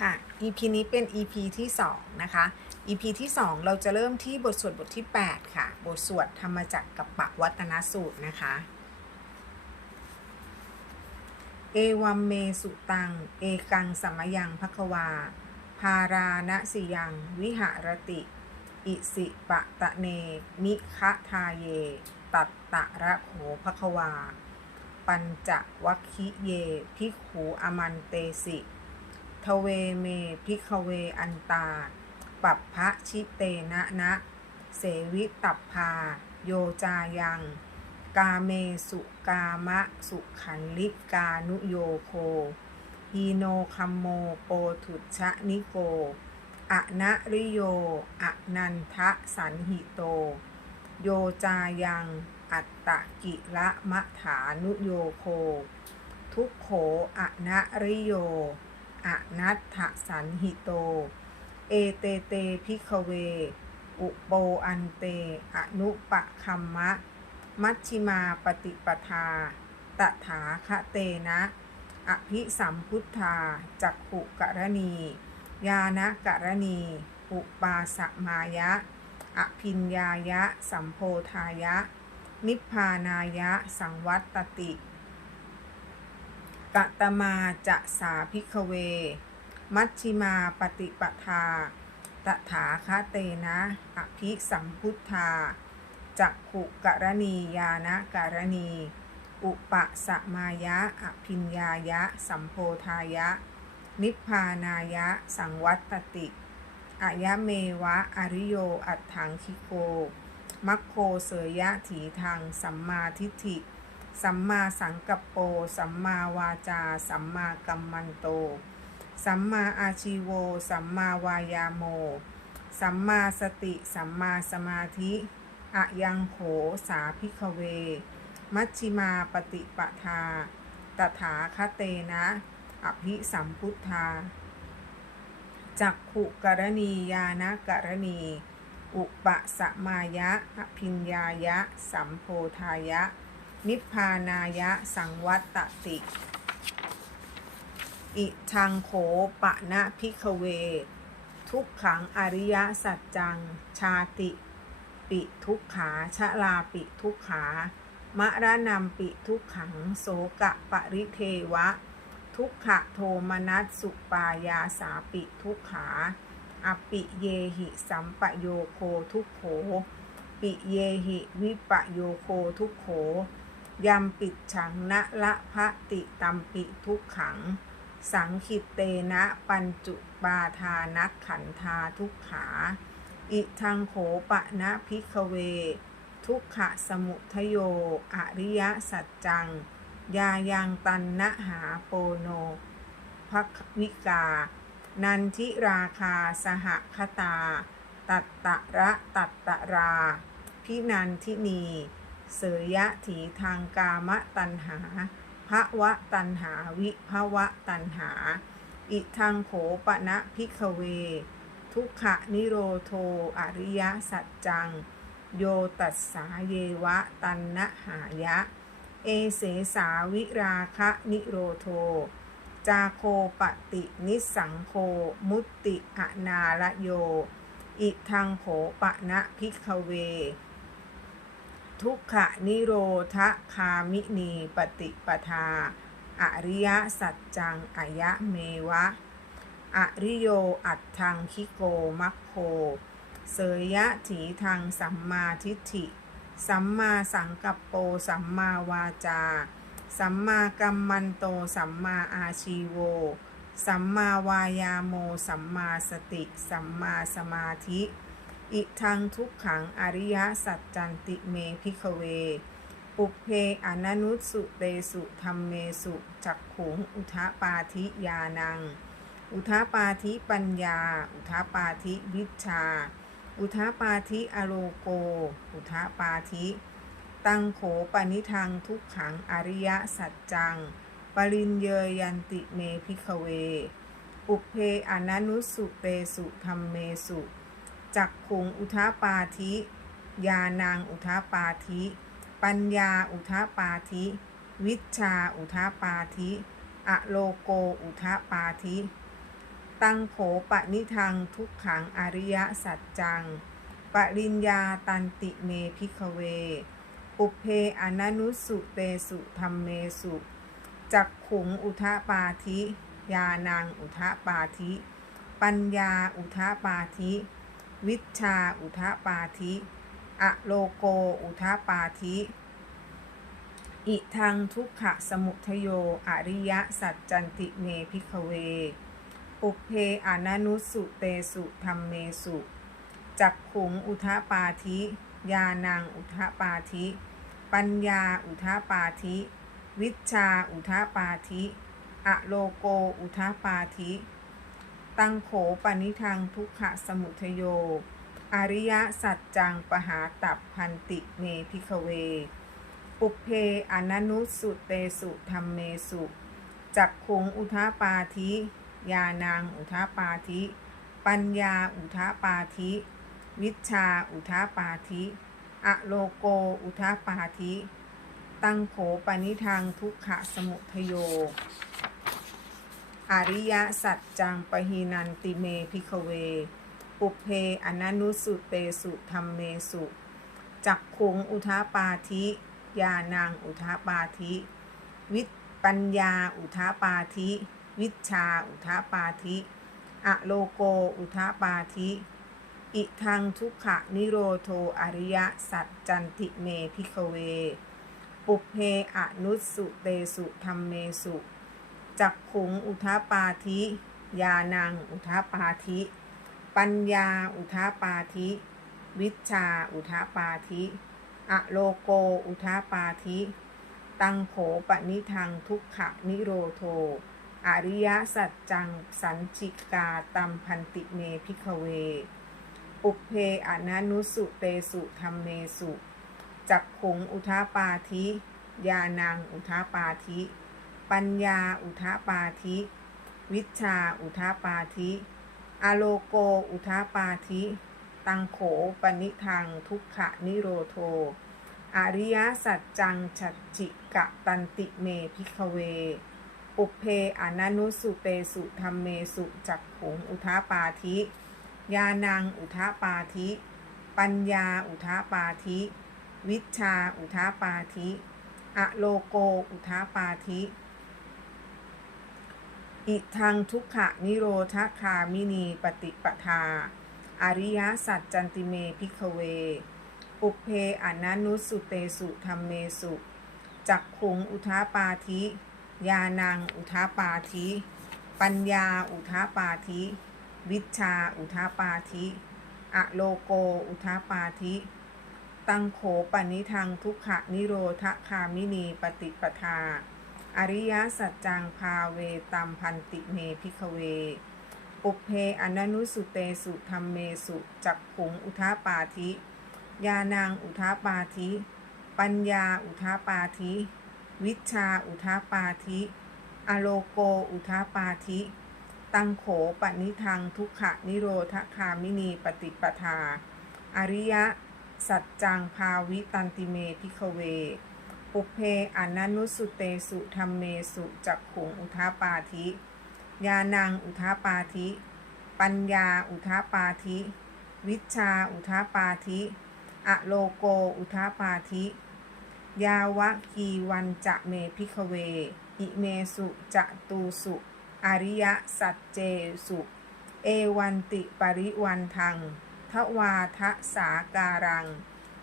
ค่ะ EP นี้เป็น EP ที่ 2 นะคะ EP ที่ 2 เราจะเริ่มที่บทสวดบทที่ 8 ค่ะ บทสวดธรรมจักรกับปะวัตนสูตรนะคะ เอวัมเมสุตัง เอกังสัมยังภควา พาราณสิยัง วิหารติ อิสิปะตะเน มิคะทาเย ตัตตะระโขภควา ปัญจวัคคิเย พิขูอมันเตสิ ทเวเมพิกเวอันตา ปัปพระชิเตนะนะ เสวิตัพพา โยจายัง กาเมสุกามะสุขันลิกานุโยโคฮีโนคัมโมโปถุชะนิโกอะนะริโยอะนันทะสันหิโต โยจายัง อัตตะกิละมะถานุโยโค ทุกโขอะนะริโย อะนัตถสันหิโต เอเตเตพิกเว อุโปอันเต อนุปะคัมมะ มัชชิมาปฏิปทา ตถาคะเตนะ อภิสัมพุทธา จักขุกรณี ยานะกรณี อุปาสมายะ อภิญญายะ สัมโพธายะ นิพพานายะ สังวัตติ ติกตมาจะสาพิกเว มัชชิมาปฏิปทา ตถาคะเตนะอภิสัมพุทธา จักขุกรณียานะกรณี อุปสมายะอภิญญายะ สัมโพธายะ นิพพานายะ สังวัตติอายะเมวะ อริโย อัตถังคิโก มัคโคเสยยะถีทางสัมมาทิฏฐิ สัมมาสังกัปโป สัมมาวาจา สัมมากัมมันโต สัมมาอาชีโว สัมมาวายาโม สัมมาสติ สัมมาสมาธิอะยังโขสาพิกเว มัชชิมาปฏิปทา ตถาคเตนะ อภิสัมพุทธา จักขุกรณียานะกรณี อุปสมายะอภิญญายะ สัมโพธายะ นิพพานายะสังวัตติ อิทังโขปะนะพิกเว ทุกขังอริยสัจจัง ชาติ ปิทุกขาชะลาปิทุกขามะระนำปิทุกขังโสกะปริเทวะ ทุกขะโทมนัสสุปายาสาปิทุกขาอปิเยหิสัมปโยโคทุกโข ปิเยหิวิปโยโคทุกโข ยัมปิดฉังนะละพะติตัมปิทุกขัง สังคิตเตนะปัญจุปาทานักขันธาทุกขา อิทังโขปะนะพิกเว ทุกขะสมุทโย อริยสัจจัง ยายังตันนะหาโปโนภวิกา นันทิราคาสหคตา ตัตตะระตัตตะรา พินันทินี เสยยะถีทางกามะตันหาภวะตันหาวิภวะตันหา อิทังโขปะนะพิกเว ทุกขะนิโรโทอริยสัจจัง โยตัสสาเยวะตันนะหายะ เอเสสาวิราคะนิโรโท จาโคปตินิสังโคมุตติอนาละโย อิทังโขปะนะพิกเว ทุกขะนิโรธคามินีปฏิปทา อริยสัจจังอายะเมวะ อริโยอัตทังคิโกมัคโค เสยยะถีทางสัมมาทิฏฐิ สัมมาสังกัปโปสัมมาวาจา สัมมากัมมันโตสัมมาอาชีโว สัมมาวายาโม สัมมาสติ สัมมาสมาธิ อิทังทุกขังอริยสัจจันติเมพิกเว ปุเพอนันุสุเตสุธรรมเมสุจักขุงอุทปาธิยานัง อุทปาธิปัญญา อุทปาธิวิชา อุทปาธิอโลโก อุทปาธิตังโขปนิทังทุกขังอริยสัจจัง ปริญเยยันติเมพิกเว ปุเพอนันุสสุเตสุธรรมเมสุ จักขุงอุทปาธิยานางอุทปาธิ ปัญญาอุทปาธิ วิชาอุทปาธิ อโลโกอุทปาธิ ตังโขปนิทังทุกขังอริยสัจจัง ปริญญาตันติเมพิกเวปุเพอนนุสุเตสุธรรมเมสุจักขุงอุทปาธิยานังอุทปาธิ ปัญญาอุทปาธิ วิชาอุทปาธิอะโลโกอุทปาธิอิทังทุกขะสมุทโย อริยสัจจันติเมพิกเวปุเพอนันุสุเตสุธรรมเมสุ จักขุงอุทปาธิยานังอุทปาธิ ปัญญาอุทปาธิ วิชชาอุทปาธิอะโลโกอุทปาธิ ตังโขปนิทังทุกขะสมุทโย อริยสัจจังปหาตับพันติเมพิกเว ปุเพอนันุสุเตสุธรรมเมสุจักขุงอุทาปาธิยานางอุทาปาธิ ปัญญาอุทาปาธิ วิชาอุทาปาธิอโลโกอุทาปาธิ ตังโขปนิทังทุกขะสมุทโย อริยสัจจังปหินันติเมพิกเว ปุเพอนันุสุเตสุธรรมเมสุ จักขุงอุทาปาธิยานางอุทาปาธิ วิปัญญาอุทาปาธิ วิชาอุทาปาธิอะโลโกอุทาปาธิ อิทังทุกขะนิโรโทอริยสัจจันติเมพิกเว ปุเพอนุสุเตสุธรรมเมสุ จักขุงอุทปาธิยานังอุทปาธิ ปัญญาอุทปาธิ วิชาอุทปาธิอะโลโกอุทปาธิ ตังโขปนิทังทุกขะนิโรโท อริยสัจจังสันจิกาตัมพันติเมพิกเวปุเพอนันุสุเตสุธรรมเมสุ จักขุงอุทปาธิยานังอุทปาธิ ปัญญาอุทปาธิ วิชาอุทปาธิ อโลโกอุทปาธิ ตังโขปนิทังทุกขะนิโรโท อริยสัจจังฉัจจิกะตันติเมพิกเวปุเพอนันุสุเตสุธรรมเมสุจักขุงอุทปาธิยานังอุทปาธิ ปัญญาอุทปาธิ วิชาอุทปาธิ อโลโกอุทปาธิ อิทังทุกขะนิโรธคามินีปฏิปทา อริยสัจจันติเมพิกเว ปุเพอนันุสุเตสุธรรมเมสุจักขุงอุทาปาธิ ยานังอุทาปาธิ ปัญญาอุทาปาธิ วิชาอุทาปาธิอะโลโกอุทาปาธิ ตังโขปนิทังทุกขะนิโรธคามินีปฏิปทา อริยสัจจังพาเวตัมพันติเมพิกเว ปุเพอนันุสุเตสุธรรมเมสุจักขุงอุทาปาธิ ยานางอุทาปาธิ ปัญญาอุทาปาธิ วิชาอุทาปาธิ อโลโกอุทาปาธิ ตังโขปนิทังทุกขะนิโรธคามินีปฏิปทา อริยสัจจังภาวิตันติเมพิกเว ปุเพอนันุสุเตสุธรรมเมสุจักขุงอุทาปาธิยานังอุทาปาธิ ปัญญาอุทาปาธิ วิชาอุทาปาธิอะโลโกอุทาปาธิ ยาวะกีวันจะเมพิกเว อิเมสุจะตูสุอริยสัจเจสุ เอวันติปริวันทังทวาทะสาการัง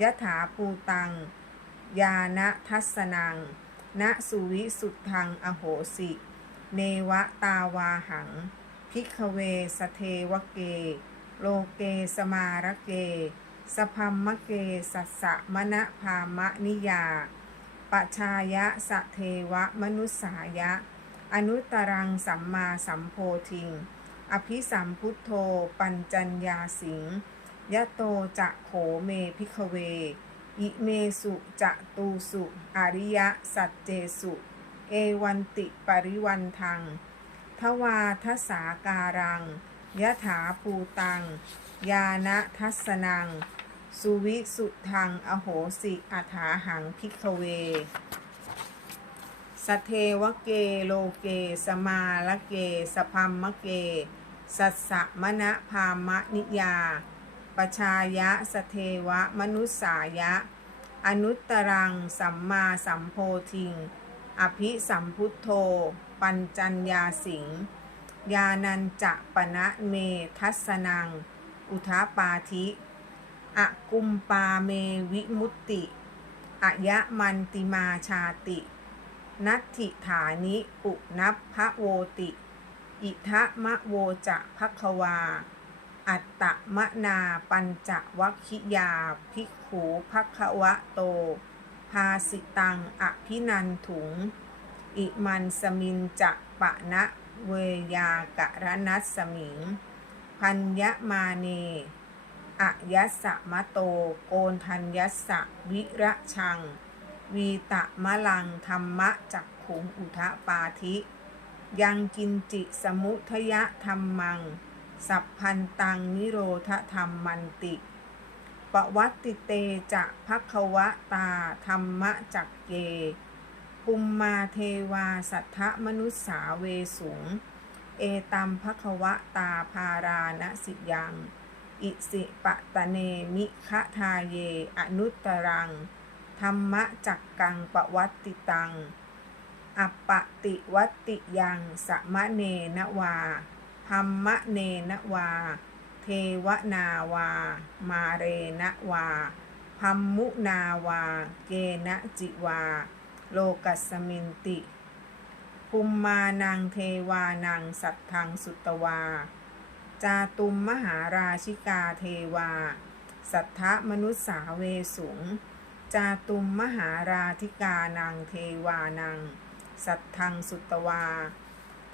ยถาภูตัง ยานะทัสนัง ณสุวิสุทธังอโหสิ เนวตาวาหัง พิกเวสเทวเก โลเกสมารเก สพัมมะเกสัสสะมณพามะนิยาปชายะสะเทวะมนุสายะ อนุตรังสัมมาสัมโพธิง อภิสัมพุทโธปัญจัญญาสิงยะโตจะโขเมพิกเว อิเมสุจะตูสุอริยสัจเจสุ เอวันติปริวันทัง ทวาทสาการังยถาภูตัง ยานะทัสนัง สุวิสุทัง อโหสิอัฐาหังพิกเว สเทวเกโลเก สมาละเก สพัมมะเก สัสสะมณะพามะนิยา ปชายะสเทวะมนุสสายะ อนุตตรัง สัมมาสัมโพธิง อภิสัมพุทโธ ปัญจัญญาสิง ยานันจะปณะเมทัสนัง อุทาปาธิอะกุมปาเมวิมุตติอะยะมันติมาชาติ นัตถิฐานิปุนับพระโวติ อิทะมะโวจะพักวา อัตตมะนาปัญจวัคคิยาภิกขูพักวะโต ภาสิตังอภินันถุง อิมันสมินจะปะนะเวยากะระนัสสมิง พัญญมาเนอะยัสะมะโตโกนทัญยัสสะวิระชัง วีตะมะลังธรรมะจักขุงอุทะปาธิ ยังกินจิสมุทยะธรรมัง สัพพันตังนิโรธธรรมมันติปวัตติเตจะพักวะตาธรรมะจักเกปุมมาเทวาสัทธมนุสสาเวสุงเอตัมภควะตาภาราณสิยัง อิสิปะตะเนมิคะทาเย อนุตตรัง ธรรมะจักกังปวัตติตัง อัปปติวัตติยังสมะเนนวา ธรรมะเนนวา เทวนาวา มาเรนวาพัมมุนาวา เกณจิวา โลกัสมินติภูมมานังเทวานังสัตทังสุตวา จาตุมมหาราชิกาเทวา สัทธมนุษสาเวสุง จาตุมมหาราธิกานังเทวานังสัตทังสุตวา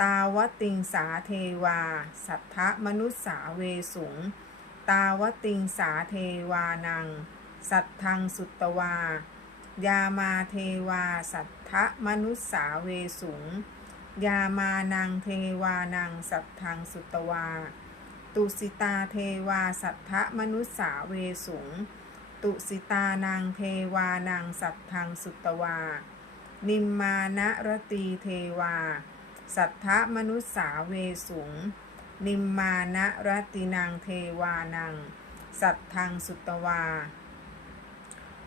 ตาวติงสาเทวา สัทธมนุษสาเวสุง ตาวติงสาเทวานัง สัทธังสุตวา ยามาเทวา สัทธมนุษสาเวสุง ยามานังเทวานัง สัทธังสุตวา ตุสิตาเทวา สัทธมนุษสาเวสุง ตุสิตานังเทวานังสัทธังสุตวา นิมมานรตีเทวา สัทธมนุษสาเวสุง นิมมานะรตินังเทวานัง สัทธังสุตวา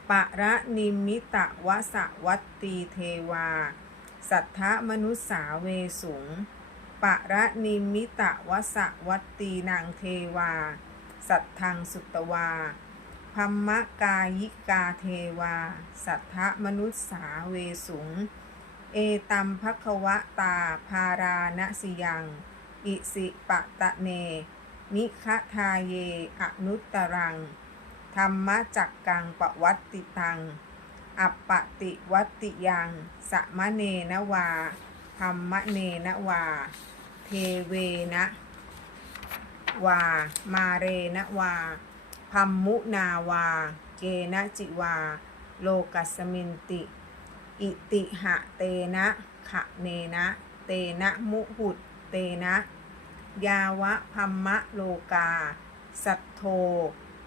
ปะระนิมิตะวสวัตตีเทวา สัทธมนุษสาเวสุงปะระนิมิตะวสวัตตีนางเทวา สัทธังสุตวาพัมมะกายิกาเทวา สัทธมนุษสาเวสุง เอตัมภควะตาภาราณสิยัง อิสิปะตะเนนิคะทาเยอนุตตรัง ธรรมจักกังปวัตติตัง อัปปติวัตติยังสมะเนนวาธรรมเนนวา เทเวนะวา มาเรนะวาพัมมุนาวา เกณจิวา โลกัสสมินติ อิติหะเตนะขะเนนะ เตนะมุหุดเตนะ ยาวะพัมมะโลกา สัทโท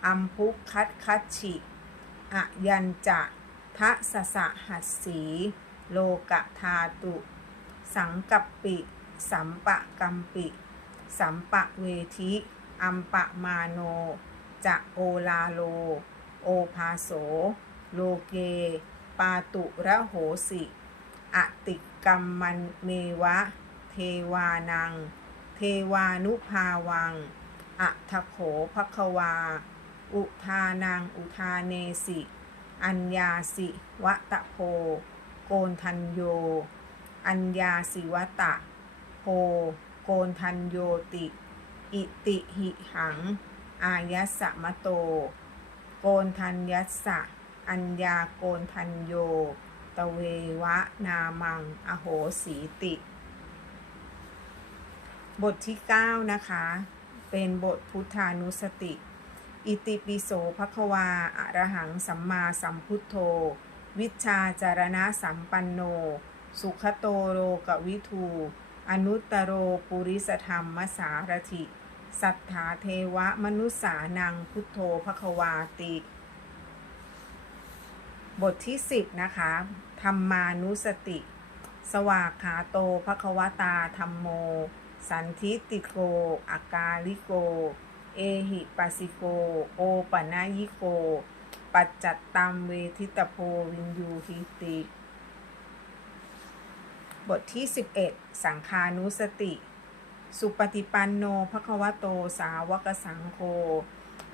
อัมพุคัตคัตฉิอะยันจะทะสะสะหัสสี โลกะทาตุ สังกัปปิ สัมปะกัมปิ สัมปะเวทิ อัมปะมาโน จะโอลาโล โอภาโส โลเก ปาตุระโหสิอติกรรมมันเมวะ เทวานัง เทวานุภาวัง อัทโขภควา อุทานัง อุทาเนสิ อัญญาสิวะตะโพ โกนทันโย อัญญาสิวะตะ โพ โกนทันโยติ อิติหิหัง อายัสสะมะโต โกนทันยัสสะ อัญญาโกนทันโย ตเววะนามัง อโหสีติ บทที่ 9 นะคะ เป็นบทพุทธานุสติ อิติปิโสภควาอะระหังสัมมาสัมพุทโธ วิชาจารณะสัมปันโน สุขโตโรกวิทู อนุตตโรปุริสธรรมมสารถิ สัทธาเทวะมนุษสานังพุทโธภควาติ บทที่ 10 นะคะ ธรรมานุสติ สวากขาโตภควตาธรรมโม สันทิติโก อากาลิโก เอหิปัสสิโก โอปนายิโก ปัจจัตตัมเวทิตโพวินยูหิติ บทที่ 11 สังคานุสติ สุปฏิปันโนภควโตสาวกสังโฆ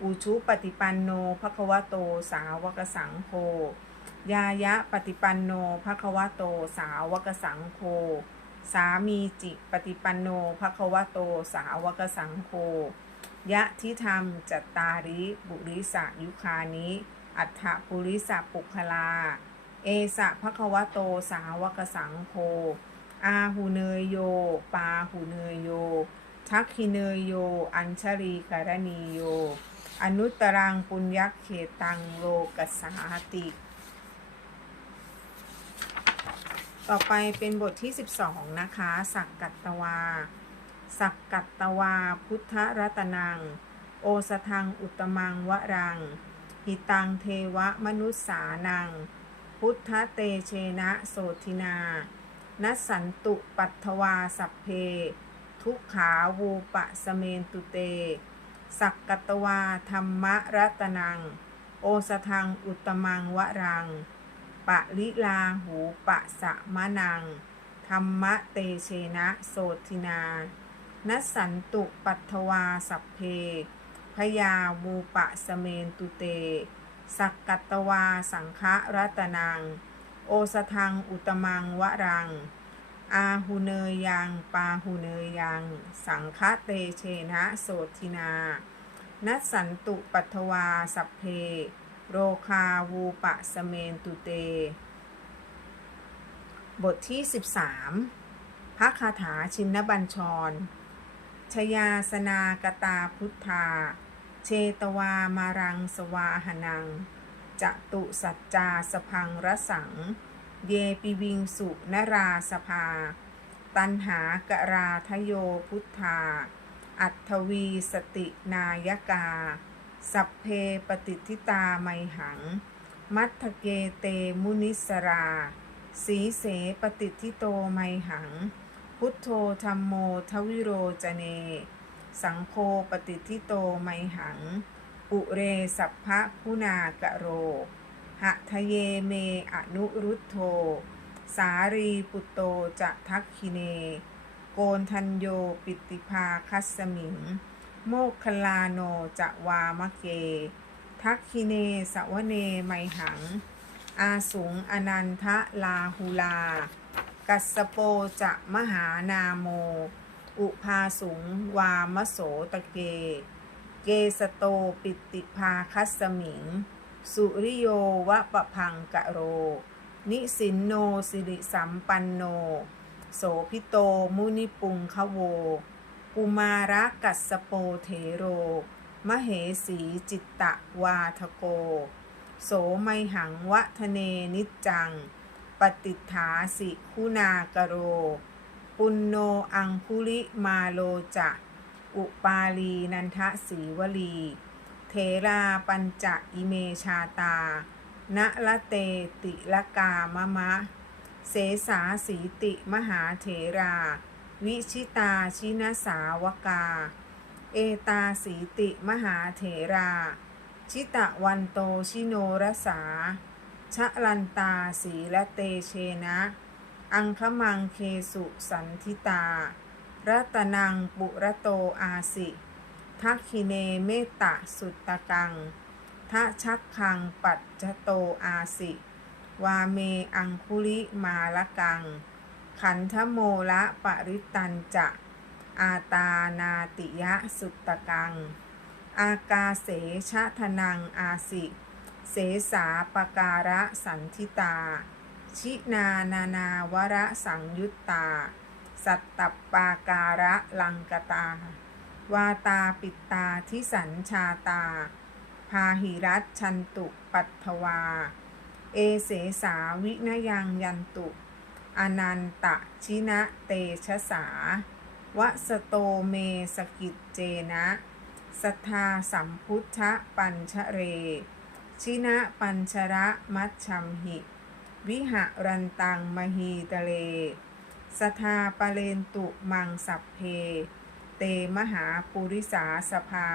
อุชุปฏิปันโนภควโตสาวกสังโฆยายะปฏิปันโนภควโตสาวกสังโฆสามีจิปฏิปันโนภควโตสาวกสังโฆยะทิธรรมจัตตาริบุริสะยุคานิ อัฏฐปุริสะปุคลา เอสะภควโตสาวกสังโฆอาหูเนยโย ปาหูเนยโย ทักขิเนยโย อัญชลีการณีโย อนุตตรังปุญญเขตังโลกัสาติ ต่อไปเป็นบทที่ 12 นะคะ สักกัตตวา สักกัตตวา พุทธรัตนัง โอสทังอุตมังวรัง หิตังเทวมนุษสานัง พุทธเตเชนะโสทินานัสสันตุปัตวาสัพเพ ทุกขาวูปะสเมนตุเต สักกัตวาธรรมรัตนัง โอสทังอุตมังวรัง ปะลิลาหูปะสะมะนัง ธรรมะเตเชนะโสทินานัสันตุปัตถวาสัพเพ พยาวูปะสเมนตุเต สักกัตตวาสังฆรัตนัง โอสทังอุตมังวรัง อาหุเนยยัง ปาหุเนยยัง สังฆเตเชนะโสทินา นัสสันตุปัทวาสัพเพ โรคาวูปะสเมนตุเต บทที่ 13พระคาถาชินบัญชร ชยาสนากตาพุทธา เชตวามารังสวาหนัง จตุสัจจาสพังรสัง เยปิวิงสุนราสภา ตันหากราทโยพุทธา อัตวีสตินายกา สัพเพปฏิทิตาไมหัง มัทธเกเตมุนิสรา สีเสปฏิทิโตไมหัง พุทโธธรรมโมทวิโรจเน สังโฆปฏิทิโตไมหัง อุเรสัพพะคุณากะโร หะทะเยเมอนุรุตโธ สารีปุตโตจะทักคิเน โกนทันโยปิติภาคัสมิง โมคคลาโนจะวามะเก ทักคิเนสวเนไมหัง อาสุงอนันทะลาหุลา กัสโปจะมหานาโม อุพาสุงวามโสตะเก เกสโตปิติภาคัสสมิง สุริโยวะปะพังกะโร นิสินโนสิริสัมปันโน โสพิโตมุนิปุงคะโว กุมาระกัสโปเทโร มเหสีจิตตะวาทโก โสไมหังวะทะเนนิจจัง ปฏิฐาสิคุณากโร ปุณโนอังคุลิมาโลจะ อุปาลีนันทสีวลี เทราปัญจะอิเมชาตาณละเตติละกามะมะ เสสาสีติมหาเถรา วิชิตาชินสาวกา เอตาสีติมหาเถรา ชิตะวันโตชิโนรสา ชะลันตาสีละเตเชนะ อังคมังเคสุสันทิตา รัตนังปุระโตอาสิ ทักขิเนเมตตะสุตตะกังทะชักคังปัจจโตอาสิ วาเมอังคุลิมาละกัง ขันธโมละปริตันจะ อาตานาติยะสุตตะกัง อากาเสชะทนังอาสิ เสสาปการะสันทิตา ชินานานาวระสังยุตตา สัตตปปาการะลังกตา วาตาปิตาทิสัญชาตา พาหิรัตชันตุปัตถวา เอเสสาวินยังยันตุ อนันตะชินะเตชะสาวสโตเมสกิจเจนะ สัทธาสัมพุทธปัญชเร ชินะปัญชระมัชชัมหิ วิหะรันตังมหีตะเลสทาปะเลนตุมังสัพเพ เตมหาปุริสาสภา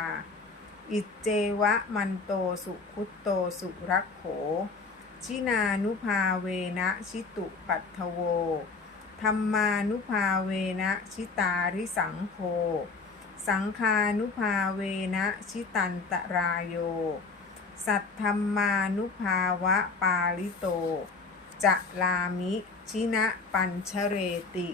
อิเจวะมันโตสุคุตโตสุรักโข ชินานุภาเวนะชิตุปัตถโว ธรรมานุภาเวนะชิตาริสังโฆสังคานุภาเวนะชิตันตรายโย สัทธรรมานุภาวะปาลิโต จะลามิชินะปัญชเรติ